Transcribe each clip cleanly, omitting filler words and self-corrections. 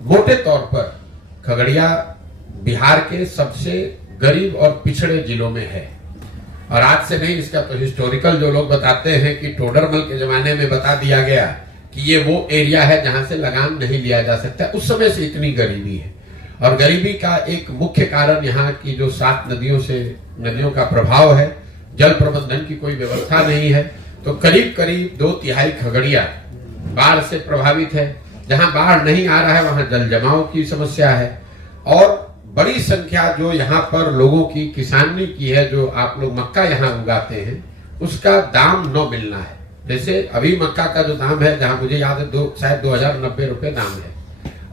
मोटे तौर पर खगड़िया बिहार के सबसे गरीब और पिछड़े जिलों में है। और आज से नहीं, इसका तो हिस्टोरिकल जो लोग बताते हैं कि टोडरमल के जमाने में बता दिया गया कि ये वो एरिया है जहां से लगान नहीं लिया जा सकता। उस समय से इतनी गरीबी है। और गरीबी का एक मुख्य कारण यहाँ की जो 7 नदियों का प्रभाव है, जल प्रबंधन की कोई व्यवस्था नहीं है। तो करीब करीब 2/3 खगड़िया बाढ़ से प्रभावित है। जहां बाढ़ नहीं आ रहा है वहां जल जमाव की समस्या है। और बड़ी संख्या जो यहाँ पर लोगों की किसानी की है, जो आप लोग मक्का यहाँ उगाते हैं, उसका दाम न मिलना है। जैसे अभी मक्का का जो दाम है, जहां मुझे याद है शायद 2090 रुपए दाम है।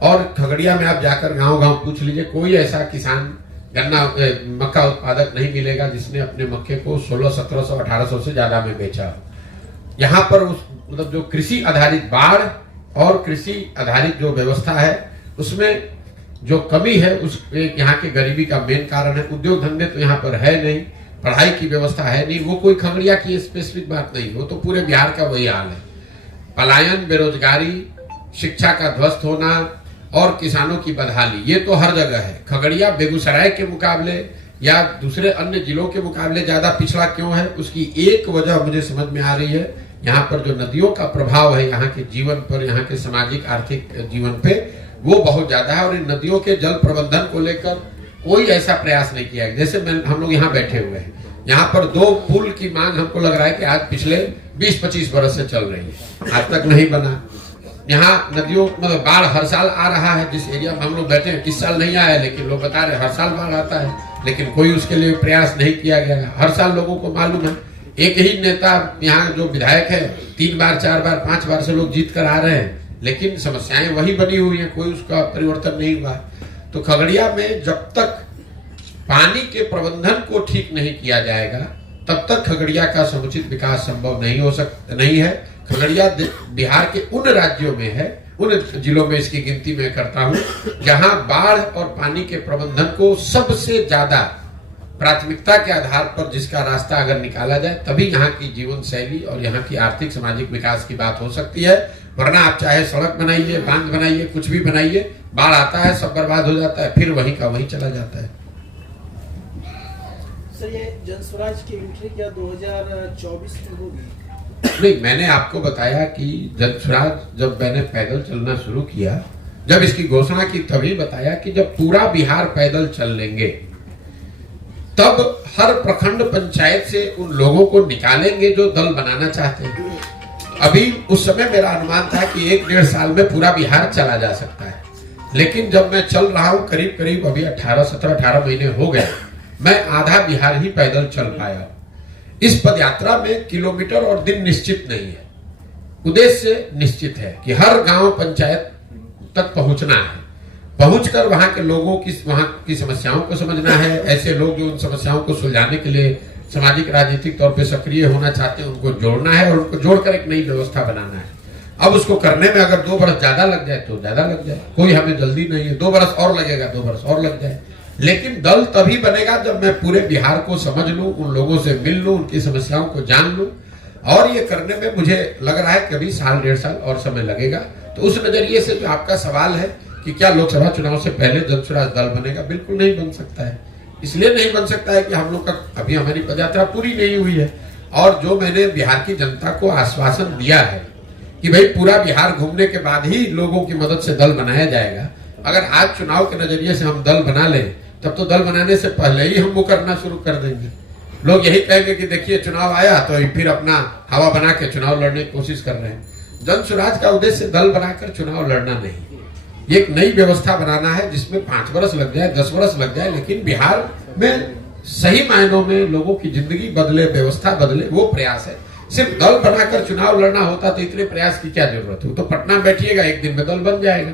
और खगड़िया में आप जाकर गांव-गांव पूछ लीजिए, कोई ऐसा किसान मक्का उत्पादक नहीं मिलेगा जिसने अपने मक्के को 1600-1700, 1800 से ज्यादा में बेचा। यहाँ पर मतलब जो कृषि आधारित बाढ़ और कृषि आधारित जो व्यवस्था है, उसमें जो कमी है, उस यहाँ की गरीबी का मेन कारण है। उद्योग धंधे तो यहाँ पर है नहीं, पढ़ाई की व्यवस्था है नहीं। वो कोई खगड़िया की स्पेसिफिक बात नहीं, वो तो पूरे बिहार का वही हाल है। पलायन, बेरोजगारी, शिक्षा का ध्वस्त होना और किसानों की बदहाली, ये तो हर जगह है। खगड़िया बेगूसराय के मुकाबले या दूसरे अन्य जिलों के मुकाबले ज्यादा पिछड़ा क्यों है, उसकी एक वजह मुझे समझ में आ रही है। यहाँ पर जो नदियों का प्रभाव है यहाँ के जीवन पर, यहाँ के सामाजिक आर्थिक जीवन पे, वो बहुत ज्यादा है। और इन नदियों के जल प्रबंधन को लेकर कोई ऐसा प्रयास नहीं किया है। जैसे हम लोग यहाँ बैठे हुए हैं, यहाँ पर 2 पुल की मांग हमको लग रहा है कि आज पिछले 20-25 बरस से चल रही है, आज तक नहीं बना। यहाँ नदियों मतलब बाढ़ हर साल आ रहा है। जिस एरिया में हम लोग बैठे हैं, इस साल नहीं आया, लेकिन लोग बता रहे हर साल बाढ़ आता है, लेकिन कोई उसके लिए प्रयास नहीं किया गया है। हर साल लोगों को मालूम है, एक ही नेता यहाँ जो विधायक है 3 बार 4 बार 5 बार से लोग जीत कर आ रहे हैं, लेकिन समस्याएं वही बनी हुई हैं, कोई उसका परिवर्तन नहीं हुआ। तो खगड़िया में जब तक पानी के प्रबंधन को ठीक नहीं किया जाएगा, तब तक खगड़िया का समुचित विकास संभव नहीं है। खगड़िया बिहार के उन राज्यों में है, उन जिलों में इसकी गिनती मैं करता हूं, जहां बाढ़ और पानी के प्रबंधन को सबसे ज्यादा प्राथमिकता के आधार पर जिसका रास्ता अगर निकाला जाए, तभी यहाँ की जीवन शैली और यहाँ की आर्थिक सामाजिक विकास की बात हो सकती है। वरना आप चाहे सड़क बनाइए, बांध बनाइए, कुछ भी बनाइए, बाढ़ आता है, सब बर्बाद हो जाता है, फिर वहीं का वहीं चला जाता है। सर, ये जनस्वराज की एंट्री क्या 2024 में होगी? नहीं, मैंने आपको बताया कि जनस्वराज जब मैंने पैदल चलना शुरू किया, जब इसकी घोषणा की, तभी बताया कि जब पूरा बिहार पैदल चल लेंगे, तब हर प्रखंड पंचायत से उन लोगों को निकालेंगे जो दल बनाना चाहते हैं। अभी उस समय मेरा अनुमान था कि 1-1.5 साल में पूरा बिहार चला जा सकता है, लेकिन जब मैं चल रहा हूं करीब करीब अभी 18 महीने हो गए, मैं आधा बिहार ही पैदल चल पाया। इस पदयात्रा में किलोमीटर और दिन निश्चित नहीं है, उद्देश्य निश्चित है कि हर गांव पंचायत तक पहुंचना है, पहुंचकर वहां के लोगों की, वहां की समस्याओं को समझना है। ऐसे लोग जो उन समस्याओं को सुलझाने के लिए सामाजिक राजनीतिक तौर पे सक्रिय होना चाहते हैं, उनको जोड़ना है और उनको जोड़कर एक नई व्यवस्था बनाना है। अब उसको करने में अगर 2 बरस ज्यादा लग जाए तो ज्यादा लग जाए, कोई हमें जल्दी नहीं है। 2 बरस और लगेगा, 2 बरस और लग जाए, लेकिन दल तभी बनेगा जब मैं पूरे बिहार को समझ लूं, उन लोगों से मिल लूं, उनकी समस्याओं को जान लूं। और ये करने में मुझे लग रहा है कि अभी 1.5 साल और समय लगेगा। तो उस नजरिए से जो आपका सवाल है कि क्या लोकसभा चुनाव से पहले जनस्वराज दल बनेगा, बिल्कुल नहीं बन सकता है। इसलिए नहीं बन सकता है कि हम लोग का अभी हमारी पदयात्रा पूरी नहीं हुई है। और जो मैंने बिहार की जनता को आश्वासन दिया है कि भाई पूरा बिहार घूमने के बाद ही लोगों की मदद से दल बनाया जाएगा, अगर आज चुनाव के नजरिए से हम दल बना लें, तब तो दल बनाने से पहले ही हम वो करना शुरू कर देंगे। लोग यही कहेंगे कि देखिए चुनाव आया तो फिर अपना हवा बना के चुनाव लड़ने की कोशिश कर रहे हैं। जनस्वराज का उद्देश्य दल बनाकर चुनाव लड़ना नहीं, ये एक नई व्यवस्था बनाना है जिसमें 5 बरस लग जाए, 10 बरस लग जाए, लेकिन बिहार में सही मायनों में लोगों की जिंदगी बदले, व्यवस्था बदले, वो प्रयास है। सिर्फ दल बनाकर चुनाव लड़ना होता तो इतने प्रयास की क्या जरूरत है? तो पटना बैठिएगा, एक दिन में दल बन जाएगा।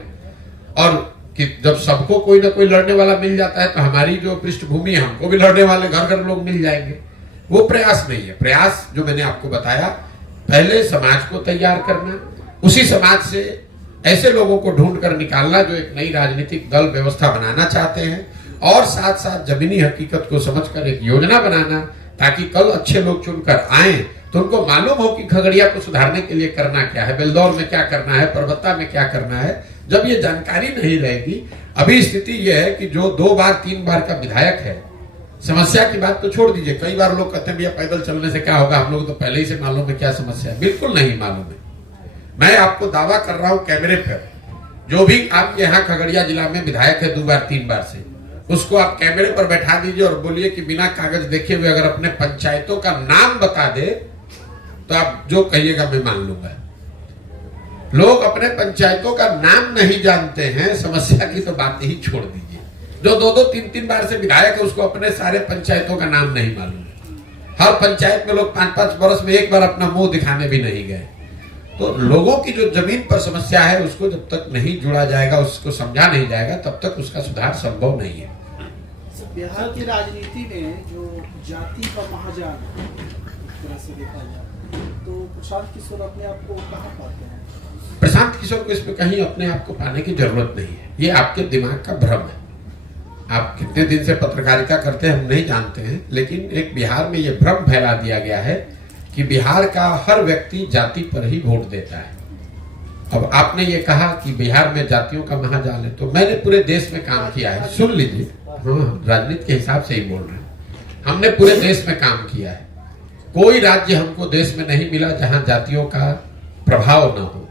और कि जब सबको कोई ना कोई लड़ने वाला मिल जाता है, तो हमारी जो पृष्ठभूमि है, हमको भी लड़ने वाले घर घर लोग मिल जाएंगे। वो प्रयास नहीं है। प्रयास जो मैंने आपको बताया, पहले समाज को तैयार करना, उसी समाज से ऐसे लोगों को ढूंढ कर निकालना जो एक नई राजनीतिक दल व्यवस्था बनाना चाहते हैं, और साथ साथ जमीनी हकीकत को समझकर एक योजना बनाना, ताकि कल अच्छे लोग चुनकर आए तो उनको मालूम हो कि खगड़िया को सुधारने के लिए करना क्या है, बेलदौर में क्या करना है, परबत्ता में क्या करना है, जब ये जानकारी नहीं रहेगी, अभी स्थिति यह है कि जो 2 बार 3 बार का विधायक है, समस्या की बात तो छोड़ दीजिए। कई बार लोग कहते हैं भैया पैदल चलने से क्या होगा, हम लोग तो पहले ही से मालूम है क्या समस्या है। बिल्कुल नहीं मालूम है। मैं आपको दावा कर रहा हूं कैमरे पर, जो भी आपके यहाँ खगड़िया जिला में विधायक है 2 बार 3 बार से, उसको आप कैमरे पर बैठा दीजिए और बोलिए कि बिना कागज देखे हुए अगर अपने पंचायतों का नाम बता दे तो आप जो कहिएगा मैं मान लूंगा। लोग अपने पंचायतों का नाम नहीं जानते हैं, समस्या की तो बात ही छोड़ दीजिए। जो 2-2 3-3 बार से विधायक है उसको अपने सारे पंचायतों का नाम नहीं मालूम। हर पंचायत में लोग 5-5 बरस में एक बार अपना मुंह दिखाने भी नहीं गए। तो लोगों की जो जमीन पर समस्या है उसको जब तक नहीं जुड़ा जाएगा, उसको समझा नहीं जाएगा, तब तक उसका सुधार संभव नहीं है। बिहार की राजनीति में जो जाति का महाजाल है, एक तरह से देखा जाए तो प्रशांत किशोर अपने आप को कहाँ पाते हैं? प्रशांत किशोर को इसमें कहीं अपने आप को पाने की जरूरत नहीं है। ये आपके दिमाग का भ्रम है। आप कितने दिन से पत्रकारिता करते हैं हम नहीं जानते हैं, लेकिन एक बिहार में ये भ्रम फैला दिया गया है कि बिहार का हर व्यक्ति जाति पर ही वोट देता है। अब आपने ये कहा कि बिहार में जातियों का महाजाल है, तो मैंने पूरे देश में काम किया है। सुन लीजिए, हाँ, राजनीति के हिसाब से ही बोल रहे हैं। हमने पूरे देश में काम किया है। कोई राज्य हमको देश में नहीं मिला जहां जातियों का प्रभाव न हो।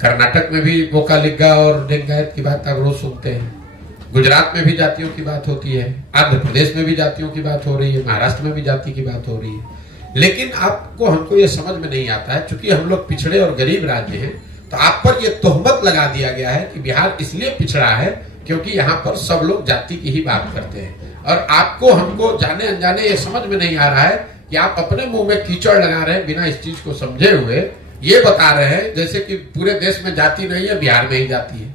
कर्नाटक में भी वोकालिगा और लिंगायत की बात आप रोज सुनते हैं। गुजरात में भी जातियों की बात होती है, आंध्र प्रदेश में भी जातियों की बात हो रही है, महाराष्ट्र में भी जाति की बात हो रही है। लेकिन आपको हमको ये समझ में नहीं आता है, चूंकि हम लोग पिछड़े और गरीब राज्य हैं, तो आप पर यह तोहमत लगा दिया गया है कि बिहार इसलिए पिछड़ा है क्योंकि यहाँ पर सब लोग जाति की ही बात करते हैं। और आपको हमको जाने अनजाने ये समझ में नहीं आ रहा है कि आप अपने मुंह में कीचड़ लगा रहे हैं, बिना इस चीज को समझे हुए ये बता रहे हैं जैसे कि पूरे देश में जाति नहीं है, बिहार में ही जाति है।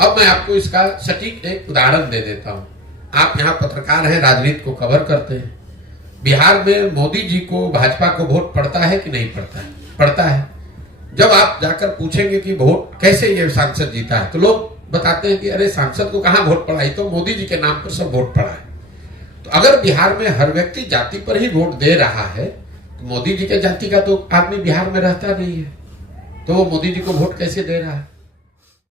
अब मैं आपको इसका सटीक एक उदाहरण दे देता हूँ। आप यहाँ पत्रकार हैं, राजनीति को कवर करते हैं। बिहार में मोदी जी को, भाजपा को वोट पड़ता है कि नहीं पड़ता है? पड़ता है। जब आप जाकर पूछेंगे कि वोट कैसे ये सांसद जीता है, तो लोग बताते हैं कि अरे सांसद को कहाँ वोट पड़ा, तो मोदी जी के नाम पर सब वोट पड़ा है। तो अगर बिहार में हर व्यक्ति जाति पर ही वोट दे रहा है, तो मोदी जी के जाति का तो आदमी बिहार में रहता नहीं है, तो वो मोदी जी को वोट कैसे दे रहा है?